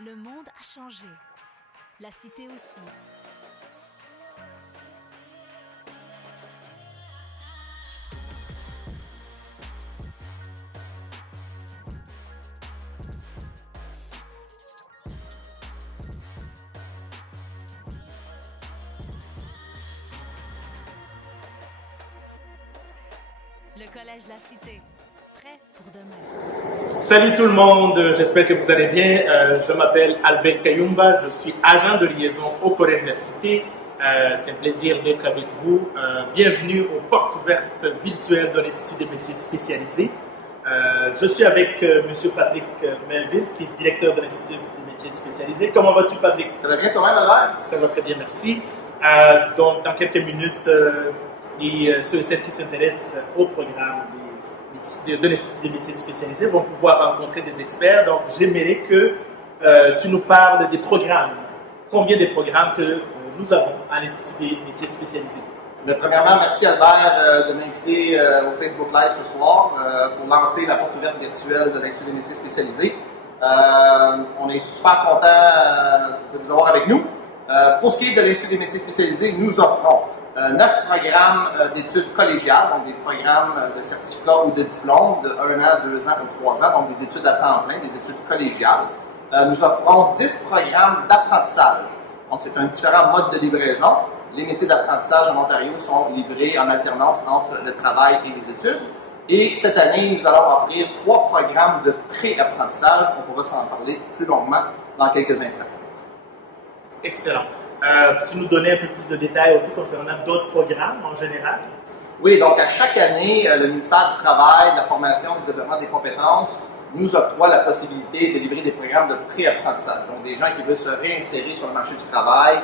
Le monde a changé. La cité aussi. Le Collège La Cité, prêt pour demain. Salut tout le monde, j'espère que vous allez bien. Je m'appelle Albert Kayumba, je suis agent de liaison au Collège La Cité. C'est un plaisir d'être avec vous. Bienvenue aux portes ouvertes virtuelles de l'Institut des métiers spécialisés. Je suis avec M. Patrick Melville, qui est directeur de l'Institut des métiers spécialisés. Comment vas-tu, Patrick? Très bien, toi-même, Albert? Ça va très bien, merci. Donc, dans quelques minutes, ceux et celles qui s'intéressent au programme de l'Institut des métiers spécialisés vont pouvoir rencontrer des experts. Donc, j'aimerais que tu nous parles des programmes. Combien de programmes que nous avons à l'Institut des métiers spécialisés? Mais premièrement, merci Albert de m'inviter au Facebook Live ce soir pour lancer la porte ouverte virtuelle de l'Institut des métiers spécialisés. On est super content de vous avoir avec nous. Pour ce qui est de l'Institut des métiers spécialisés, nous offrons 9 programmes d'études collégiales, donc des programmes de certificat ou de diplôme de 1 an, 2 ans ou 3 ans, donc des études à temps plein, des études collégiales. Nous offrons 10 programmes d'apprentissage. Donc, c'est un différent mode de livraison. Les métiers d'apprentissage en Ontario sont livrés en alternance entre le travail et les études. Et cette année, nous allons offrir 3 programmes de pré-apprentissage. On pourra s'en parler plus longuement dans quelques instants. Excellent. Tu nous donner un peu plus de détails aussi concernant d'autres programmes en général? Oui, donc à chaque année, le ministère du Travail, de la Formation et du Développement des compétences nous octroie la possibilité de livrer des programmes de pré-apprentissage. Donc des gens qui veulent se réinsérer sur le marché du travail,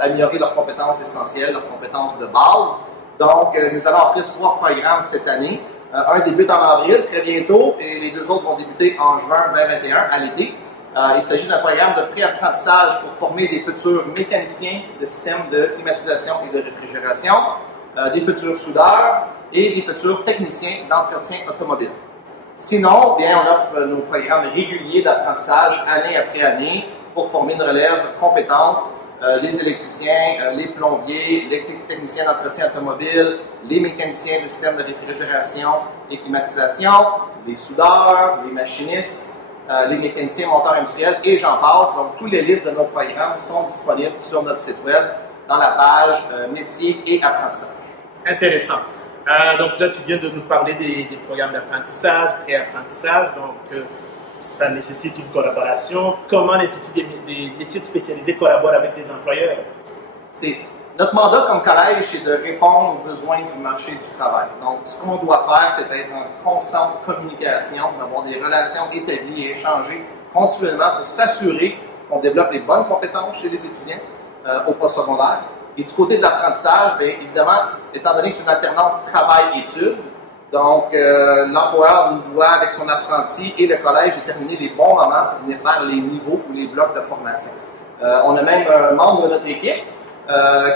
améliorer leurs compétences essentielles, leurs compétences de base. Donc, nous allons offrir 3 programmes cette année. Un débute en avril, très bientôt, et les 2 autres vont débuter en juin 2021, à l'été. Il s'agit d'un programme de pré-apprentissage pour former des futurs mécaniciens de systèmes de climatisation et de réfrigération, des futurs soudeurs et des futurs techniciens d'entretien automobile. Sinon, bien, on offre nos programmes réguliers d'apprentissage année après année pour former une relève compétente, les électriciens, les plombiers, les techniciens d'entretien automobile, les mécaniciens de systèmes de réfrigération et climatisation, les soudeurs, les machinistes, les mécaniciens monteurs industriels et j'en passe. Donc, toutes les listes de nos programmes sont disponibles sur notre site web dans la page métiers et apprentissage. Intéressant. Donc là, tu viens de nous parler des programmes d'apprentissage et apprentissage. Donc, ça nécessite une collaboration. Comment l'Institut des métiers spécialisés collabore avec des employeurs? Notre mandat comme collège, c'est de répondre aux besoins du marché du travail. Donc, ce qu'on doit faire, c'est être en constante communication, d'avoir des relations établies et échangées continuellement pour s'assurer qu'on développe les bonnes compétences chez les étudiants au postsecondaire. Et du côté de l'apprentissage, bien évidemment, étant donné que c'est une alternance travail-études, donc l'employeur nous doit, avec son apprenti et le collège, déterminer les bons moments pour venir faire les niveaux ou les blocs de formation. On a même un membre de notre équipe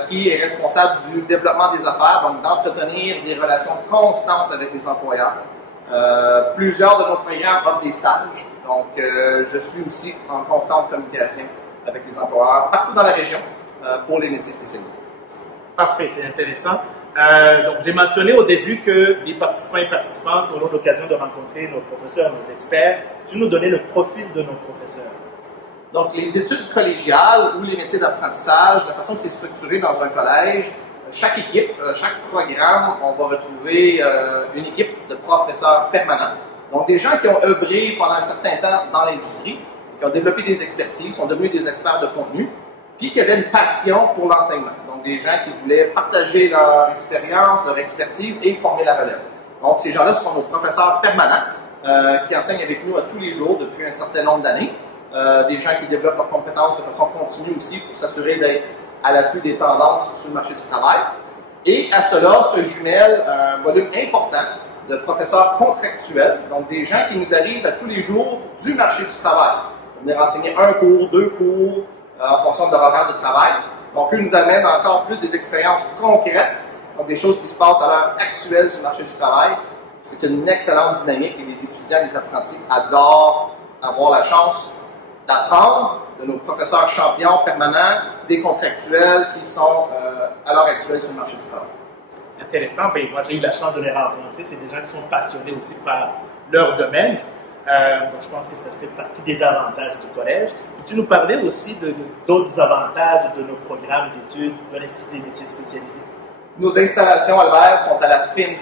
qui est responsable du développement des affaires, donc d'entretenir des relations constantes avec les employeurs. Plusieurs de nos programmes offrent des stages, donc je suis aussi en constante communication avec les employeurs partout dans la région pour les métiers spécialisés. Parfait, c'est intéressant. Donc, j'ai mentionné au début que les participants et participantes auront l'occasion de rencontrer nos professeurs, nos experts. Tu nous donnais le profil de nos professeurs. Donc, les études collégiales ou les métiers d'apprentissage, la façon que c'est structuré dans un collège, chaque équipe, chaque programme, on va retrouver une équipe de professeurs permanents. Donc, des gens qui ont œuvré pendant un certain temps dans l'industrie, qui ont développé des expertises, sont devenus des experts de contenu, puis qui avaient une passion pour l'enseignement. Donc, des gens qui voulaient partager leur expérience, leur expertise et former la relève. Donc, ces gens-là, ce sont nos professeurs permanents qui enseignent avec nous à tous les jours depuis un certain nombre d'années. Des gens qui développent leurs compétences de façon continue aussi pour s'assurer d'être à l'affût des tendances sur le marché du travail. Et à cela se jumelle un volume important de professeurs contractuels, donc des gens qui nous arrivent à tous les jours du marché du travail. On venir enseigner un cours, 2 cours, en fonction de leur horaire de travail. Donc, eux nous amènent encore plus des expériences concrètes, donc des choses qui se passent à l'heure actuelle sur le marché du travail. C'est une excellente dynamique et les étudiants, les apprentis adorent avoir la chance d'apprendre, de nos professeurs champions permanents, des contractuels qui sont à l'heure actuelle sur le marché du travail. Intéressant. Et moi, j'ai eu la chance de les rencontrer. C'est des gens qui sont passionnés aussi par leur domaine. Donc, je pense que ça fait partie des avantages du collège. Peux-tu nous parler aussi d'autres avantages de nos programmes d'études de l'Institut des métiers spécialisés? Nos installations, Albert, sont à la fine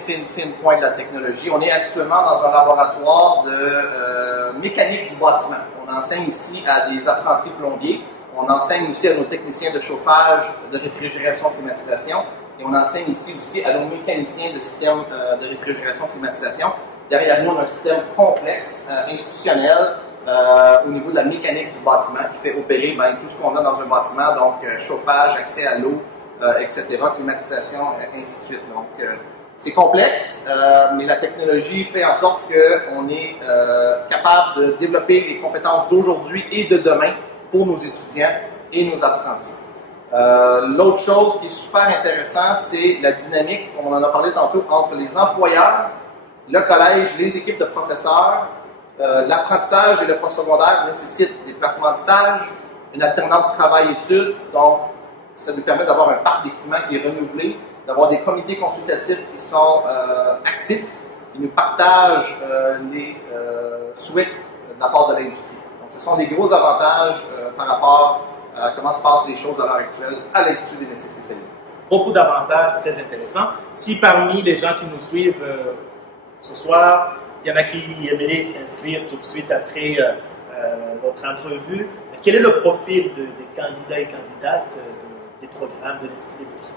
pointe de la technologie. On est actuellement dans un laboratoire de mécanique du bâtiment. On enseigne ici à des apprentis plombiers. On enseigne aussi à nos techniciens de chauffage, de réfrigération, climatisation. Et on enseigne ici aussi à nos mécaniciens de système de réfrigération, climatisation. Derrière nous, on a un système complexe, institutionnel, au niveau de la mécanique du bâtiment qui fait opérer tout ce qu'on a dans un bâtiment, donc chauffage, accès à l'eau, etc., climatisation, ainsi de suite. Donc, c'est complexe, mais la technologie fait en sorte qu'on est capable de développer les compétences d'aujourd'hui et de demain pour nos étudiants et nos apprentis. L'autre chose qui est super intéressant, c'est la dynamique, on en a parlé tantôt, entre les employeurs, le collège, les équipes de professeurs. L'apprentissage et le postsecondaire nécessitent des placements de stage, une alternance travail-études, donc ça nous permet d'avoir un parc d'équipements qui est renouvelé, d'avoir des comités consultatifs qui sont actifs, qui nous partagent les souhaits de la part de l'industrie. Donc ce sont des gros avantages par rapport à comment se passent les choses à l'heure actuelle à l'Institut des métiers spécialisés. Beaucoup d'avantages très intéressants. Si parmi les gens qui nous suivent ce soir, il y en a qui aimeraient s'inscrire tout de suite après votre entrevue, quel est le profil des candidats et candidates des programmes de l'Institut des métiers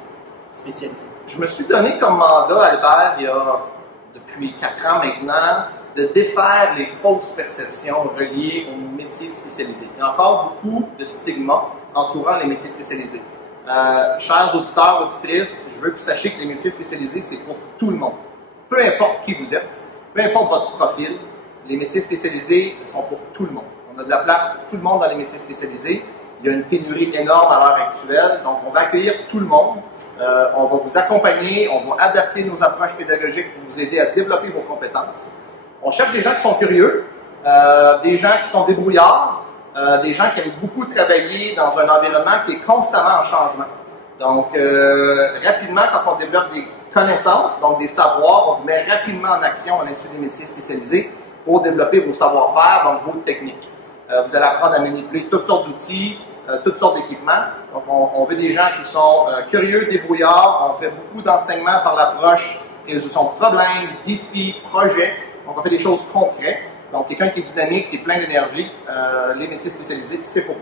spécialisés? Je me suis donné comme mandat, Albert, il y a depuis 4 ans maintenant, de défaire les fausses perceptions reliées aux métiers spécialisés. Il y a encore beaucoup de stigmas entourant les métiers spécialisés. Chers auditeurs, auditrices, je veux que vous sachiez que les métiers spécialisés, c'est pour tout le monde. Peu importe qui vous êtes, peu importe votre profil, les métiers spécialisés sont pour tout le monde. On a de la place pour tout le monde dans les métiers spécialisés. Il y a une pénurie énorme à l'heure actuelle, donc on va accueillir tout le monde. On va vous accompagner, on va adapter nos approches pédagogiques pour vous aider à développer vos compétences. On cherche des gens qui sont curieux, des gens qui sont débrouillards, des gens qui aiment beaucoup travailler dans un environnement qui est constamment en changement. Donc, rapidement, quand on développe des connaissances, donc des savoirs, on vous met rapidement en action à l'Institut des métiers spécialisés pour développer vos savoir-faire, donc vos techniques. Vous allez apprendre à manipuler toutes sortes d'outils, toutes sortes d'équipements. Donc, on veut des gens qui sont curieux, débrouillards. On fait beaucoup d'enseignements par l'approche résolution de problèmes, défis, projets. Donc, on fait des choses concrètes. Donc, quelqu'un qui est dynamique, qui est plein d'énergie, les métiers spécialisés, c'est pour vous.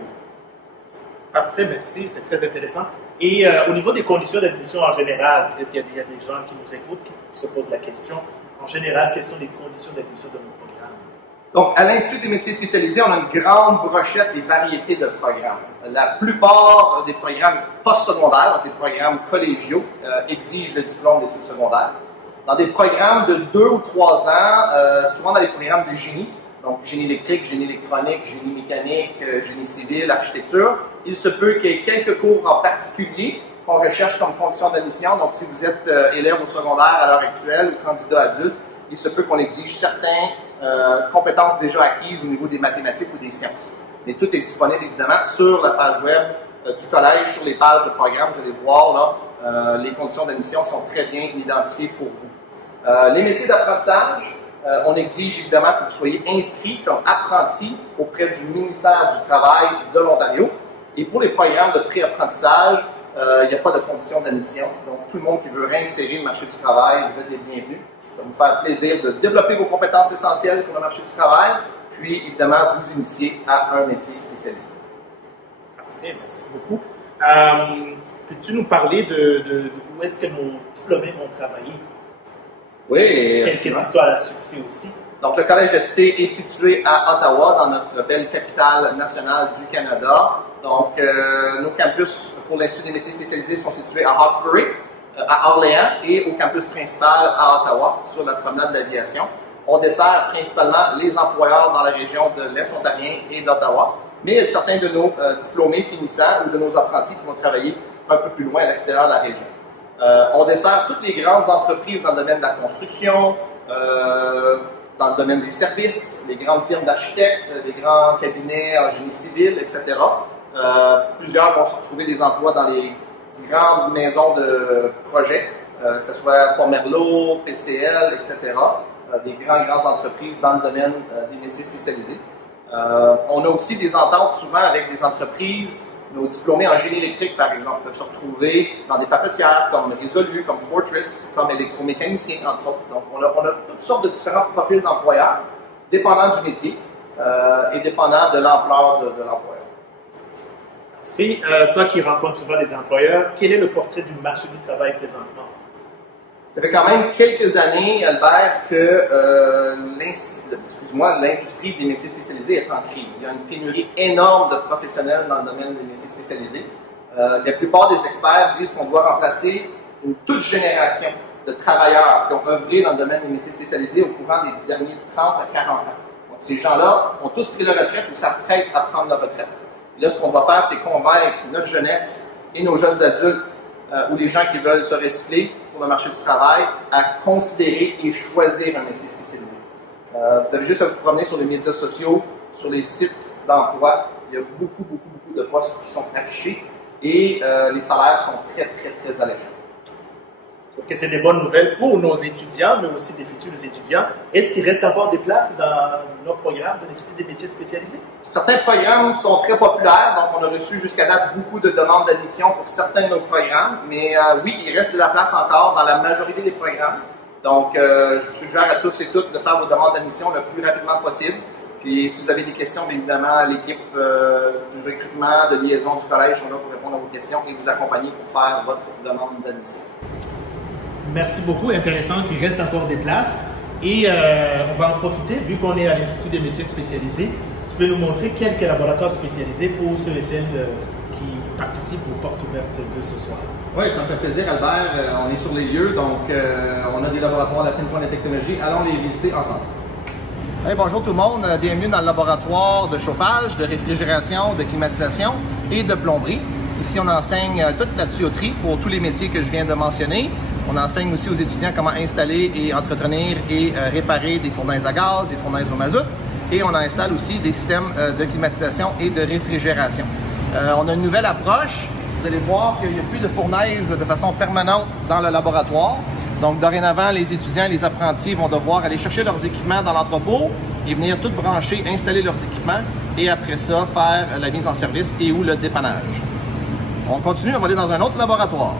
Parfait, merci. C'est très intéressant. Et au niveau des conditions d'admission en général, peut-être qu'il y a des gens qui nous écoutent, qui se posent la question. En général, quelles sont les conditions d'admission de nos programmes? Donc, à l'Institut des métiers spécialisés, on a une grande brochette et variété de programmes. La plupart des programmes postsecondaires, donc les programmes collégiaux, exigent le diplôme d'études secondaires. Dans des programmes de 2 ou 3 ans, souvent dans les programmes de génie, donc génie électrique, génie électronique, génie mécanique, génie civil, architecture, il se peut qu'il y ait quelques cours en particulier qu'on recherche comme condition d'admission. Donc, si vous êtes élève au secondaire à l'heure actuelle ou candidat adulte, il se peut qu'on exige certaines compétences déjà acquises au niveau des mathématiques ou des sciences. Mais tout est disponible évidemment sur la page web du collège, sur les pages de programme. Vous allez voir là, les conditions d'admission sont très bien identifiées pour vous. Les métiers d'apprentissage, on exige évidemment que vous soyez inscrit comme apprenti auprès du ministère du Travail de l'Ontario. Et pour les programmes de pré-apprentissage, il n'y a pas de conditions d'admission. Donc, tout le monde qui veut réinsérer le marché du travail, vous êtes les bienvenus. Ça va vous faire plaisir de développer vos compétences essentielles pour le marché du travail, puis évidemment vous initier à un métier spécialisé. Parfait, merci beaucoup. Peux-tu nous parler de où est-ce que nos diplômés vont travailler? Oui. Quelques histoires à succès aussi. Donc, le Collège de Cité est situé à Ottawa, dans notre belle capitale nationale du Canada. Donc, nos campus pour l'Institut des métiers spécialisés sont situés à Hawkesbury, à Orléans et au campus principal à Ottawa, sur la promenade de l'aviation. On dessert principalement les employeurs dans la région de l'Est ontarien et d'Ottawa, mais il y a certains de nos diplômés finissants ou de nos apprentis qui vont travailler un peu plus loin à l'extérieur de la région. On dessert toutes les grandes entreprises dans le domaine de la construction, dans le domaine des services, les grandes firmes d'architectes, les grands cabinets en génie civil, etc. Plusieurs vont se retrouver des emplois dans les grandes maisons de projets, que ce soit Pomerleau, PCL, etc. Des grandes entreprises dans le domaine des métiers spécialisés. On a aussi des ententes souvent avec des entreprises. Nos diplômés en génie électrique, par exemple, peuvent se retrouver dans des papetières comme Résolu, comme Fortress, comme électromécanicien, entre autres. Donc, on a toutes sortes de différents profils d'employeurs, dépendant du métier et dépendant de l'ampleur de l'employeur. Puis, toi qui rencontres souvent des employeurs, quel est le portrait du marché du travail présentement? Ça fait quand même quelques années, Albert, que l'industrie des métiers spécialisés est en crise. Il y a une pénurie énorme de professionnels dans le domaine des métiers spécialisés. La plupart des experts disent qu'on doit remplacer une toute génération de travailleurs qui ont œuvré dans le domaine des métiers spécialisés au courant des derniers 30 à 40 ans. Donc, ces gens-là ont tous pris leur retraite ou s'apprêtent à prendre leur retraite. Et là, ce qu'on va faire, c'est convaincre notre jeunesse et nos jeunes adultes ou les gens qui veulent se recycler pour le marché du travail à considérer et choisir un métier spécialisé. Vous avez juste à vous promener sur les médias sociaux, sur les sites d'emploi. Il y a beaucoup de postes qui sont affichés et les salaires sont très allégeants. Sauf que c'est des bonnes nouvelles pour nos étudiants, mais aussi des futurs étudiants. Est-ce qu'il reste encore des places dans nos programmes de l'Institut des métiers spécialisés? Certains programmes sont très populaires, donc on a reçu jusqu'à date beaucoup de demandes d'admission pour certains de nos programmes, mais oui, il reste de la place encore dans la majorité des programmes. Donc, je vous suggère à tous et toutes de faire vos demandes d'admission le plus rapidement possible. Puis, si vous avez des questions, bien évidemment, l'équipe du recrutement, de liaison du collège sont là pour répondre à vos questions et vous accompagner pour faire votre demande d'admission. Merci beaucoup, intéressant qu'il reste encore des places. Et on va en profiter, vu qu'on est à l'Institut des métiers spécialisés, si tu peux nous montrer quelques laboratoires spécialisés pour ceux et celles qui participent aux portes ouvertes de ce soir. Oui, ça me fait plaisir, Albert. On est sur les lieux, donc on a des laboratoires de la Fine Pointe de Technologie. Allons les visiter ensemble. Hey, bonjour tout le monde, bienvenue dans le laboratoire de chauffage, de réfrigération, de climatisation et de plomberie. Ici, on enseigne toute la tuyauterie pour tous les métiers que je viens de mentionner. On enseigne aussi aux étudiants comment installer et entretenir et réparer des fournaises à gaz, des fournaises au mazout. Et on installe aussi des systèmes de climatisation et de réfrigération. On a une nouvelle approche. Vous allez voir qu'il n'y a plus de fournaises de façon permanente dans le laboratoire. Donc, dorénavant, les étudiants et les apprentis vont devoir aller chercher leurs équipements dans l'entrepôt et venir tout brancher, installer leurs équipements et après ça, faire la mise en service et ou le dépannage. On continue, on va aller dans un autre laboratoire.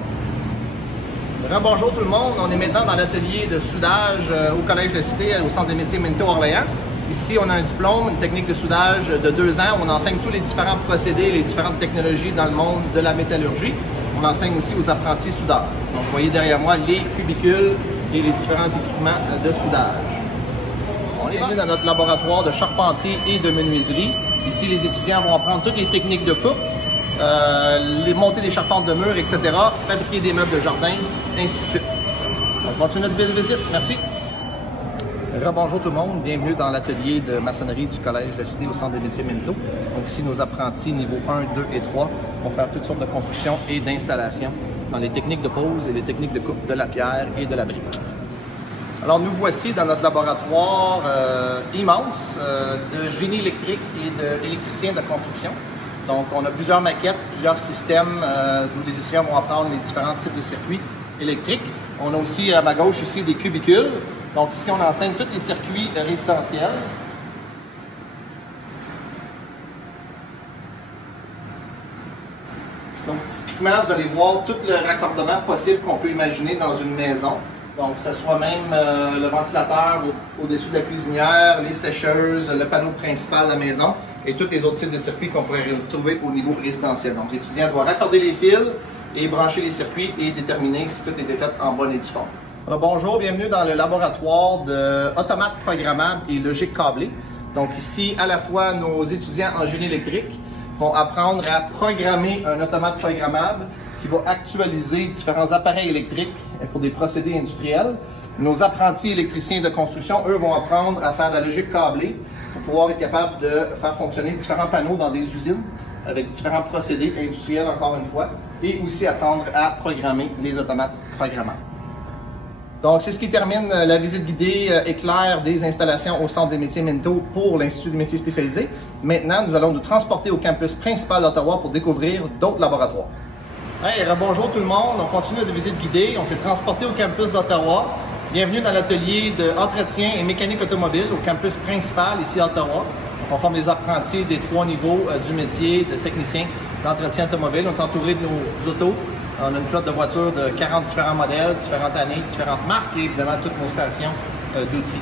Bonjour tout le monde, on est maintenant dans l'atelier de soudage au Collège de la Cité, au Centre des métiers Minto-Orléans. Ici, on a un diplôme, une technique de soudage de 2 ans. On enseigne tous les différents procédés, les différentes technologies dans le monde de la métallurgie. On enseigne aussi aux apprentis soudeurs. Donc, vous voyez derrière moi les cubicules et les différents équipements de soudage. On est venu dans notre laboratoire de charpenterie et de menuiserie. Ici, les étudiants vont apprendre toutes les techniques de coupe, les monter des charpentes de murs, etc., fabriquer des meubles de jardin, ainsi de suite. On continue notre belle visite. Merci. Bonjour tout le monde, bienvenue dans l'atelier de maçonnerie du Collège de la Cité au Centre des métiers Minto. Donc ici, nos apprentis niveau 1, 2 et 3 vont faire toutes sortes de constructions et d'installations dans les techniques de pose et les techniques de coupe de la pierre et de la brique. Alors nous voici dans notre laboratoire immense de génie électrique et d'électricien de construction. Donc on a plusieurs maquettes, plusieurs systèmes où les étudiants vont apprendre les différents types de circuits électriques. On a aussi à ma gauche ici des cubicules. Donc ici, on enseigne tous les circuits résidentiels. Donc typiquement, vous allez voir tout le raccordement possible qu'on peut imaginer dans une maison. Donc que ce soit même le ventilateur au-dessus de la cuisinière, les sécheuses, le panneau principal de la maison et tous les autres types de circuits qu'on pourrait retrouver au niveau résidentiel. Donc l'étudiant doit raccorder les fils et brancher les circuits et déterminer si tout était fait en bonne et due forme. Alors, bonjour, bienvenue dans le laboratoire d'automates programmables et logique câblée. Donc ici, à la fois, nos étudiants en génie électrique vont apprendre à programmer un automate programmable qui va actualiser différents appareils électriques pour des procédés industriels. Nos apprentis électriciens de construction, eux, vont apprendre à faire de la logique câblée pour pouvoir être capable de faire fonctionner différents panneaux dans des usines avec différents procédés industriels, encore une fois, et aussi apprendre à programmer les automates programmables. Donc, c'est ce qui termine la visite guidée éclair des installations au Centre des métiers Minto pour l'Institut des métiers spécialisés. Maintenant, nous allons nous transporter au campus principal d'Ottawa pour découvrir d'autres laboratoires. Hey, bonjour tout le monde. On continue notre visite guidée. On s'est transporté au campus d'Ottawa. Bienvenue dans l'atelier d'entretien et mécanique automobile au campus principal ici à Ottawa. On forme les apprentis des 3 niveaux du métier de technicien d'entretien automobile. On est entouré de nos autos. On a une flotte de voitures de 40 différents modèles, différentes années, différentes marques et évidemment toutes nos stations d'outils.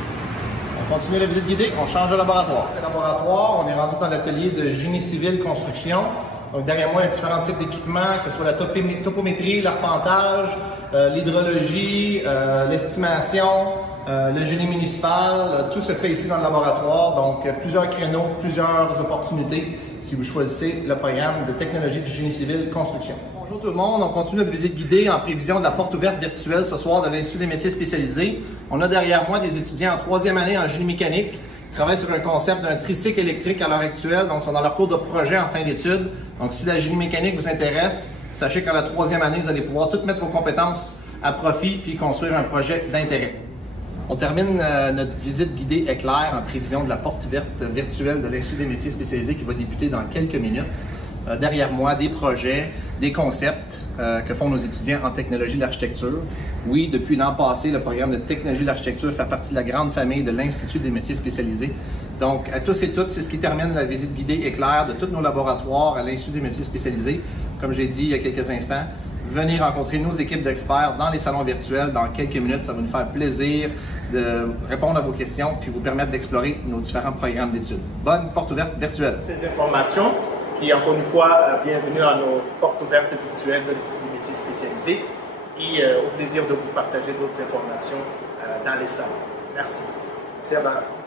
On continue la visite guidée, on change de laboratoire. Le laboratoire, on est rendu dans l'atelier de génie civil construction. Donc derrière moi, il y a différents types d'équipements, que ce soit la topométrie, l'arpentage, l'hydrologie, l'estimation, le génie municipal. Tout se fait ici dans le laboratoire. Donc plusieurs créneaux, plusieurs opportunités si vous choisissez le programme de technologie du génie civil construction. Bonjour tout le monde, on continue notre visite guidée en prévision de la porte ouverte virtuelle ce soir de l'Institut des métiers spécialisés. On a derrière moi des étudiants en 3e année en génie mécanique qui travaillent sur un concept d'un tricycle électrique à l'heure actuelle, donc ils sont dans leur cours de projet en fin d'études. Donc si la génie mécanique vous intéresse, sachez qu'en la 3e année, vous allez pouvoir toutes mettre vos compétences à profit puis construire un projet d'intérêt. On termine notre visite guidée éclair en prévision de la porte ouverte virtuelle de l'Institut des métiers spécialisés qui va débuter dans quelques minutes. Derrière moi, des projets, des concepts que font nos étudiants en technologie de l'architecture. Oui, depuis l'an passé, le programme de technologie de l'architecture fait partie de la grande famille de l'Institut des métiers spécialisés. Donc, à tous et toutes, c'est ce qui termine la visite guidée éclair de tous nos laboratoires à l'Institut des métiers spécialisés. Comme j'ai dit il y a quelques instants, venez rencontrer nos équipes d'experts dans les salons virtuels dans quelques minutes. Ça va nous faire plaisir de répondre à vos questions puis vous permettre d'explorer nos différents programmes d'études. Bonne porte ouverte virtuelle. Ces informations, puis encore une fois, bienvenue à nos portes ouvertes virtuelles de l'Institut des métiers spécialisés et au plaisir de vous partager d'autres informations dans les salons. Merci. Merci à vous.